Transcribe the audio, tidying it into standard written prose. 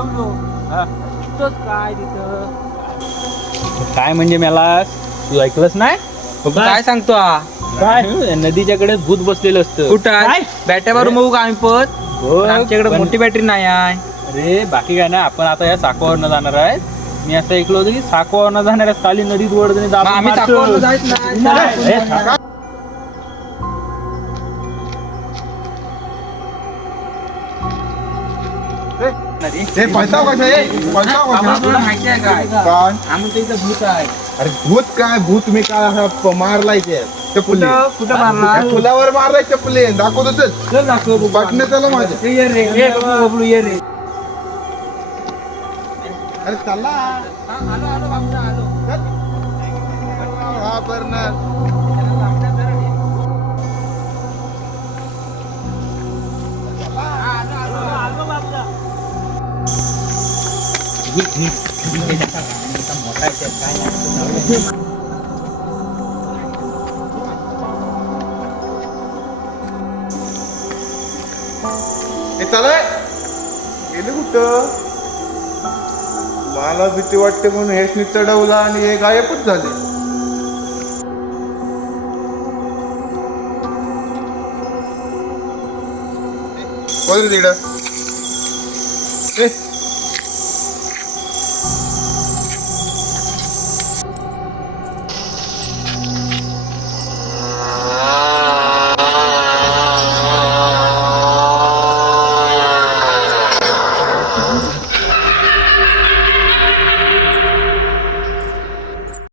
काय तिथं काय म्हणजे मला तू ऐकलंस नाही काय सांगतो हा? काय नदीच्याकडे भूत बसलेलं असतं कुठं काय? बॅट्यावर मग आम्ही पत हो, आमच्याकडे पण- मोठी बॅटरी नाही आहे. अरे बाकी काय ना आपण आता या साकोवरनं जाणार आहे. मी असं ऐकलं होतं की साकोवरनं जाणार आहे खाली नदीत वडदने मग दाबून आम्ही मारतो. साकोवरनं जायच नाही. नाही, हे थांब. नदी. हे पळताव कशा आम्हाला तुला माहिती आहे काय काय आमच्या इथं भूत आहे. अरे भूत काय भूत मी काय असं मारलाय ते चप्पली कुठं मारणार? त्या पुलावर मारलाय चप्पली दाखवतो चल चल दाखव बघू. पाटणे चला माझ्या ये ये रे ये बबलू ये रे. अरे चला आलो आलो बाबा आलो. हा बरणार हे चला गेले कुठं मला भीती वाटते म्हणून हेच चढवला आणि हे गायबच झाले कोण रे तिकडं?